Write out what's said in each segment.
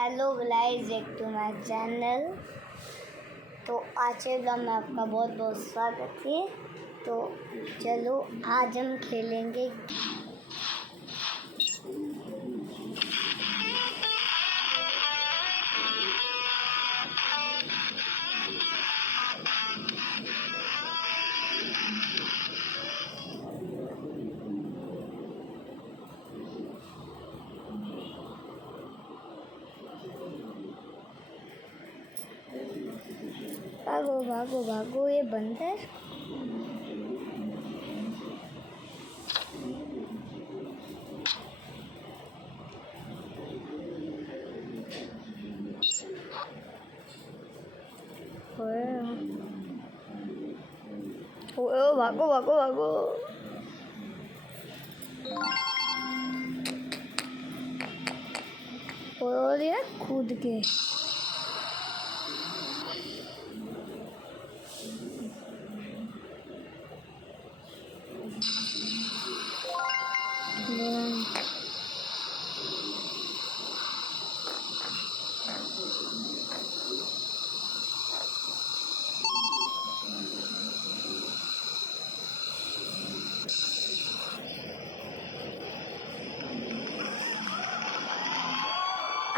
Hello guys, back to my channel. तो आज के ब्लॉग में आपका बहुत बहुत स्वागत है। तो चलो आज हम खेलेंगे भागो भागो भागो, ये बंदर। ओ भागो भागो भागो। और यार कूद के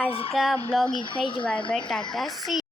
आज का ब्लॉग इतना ही। बाय बाय, टाटा, सी।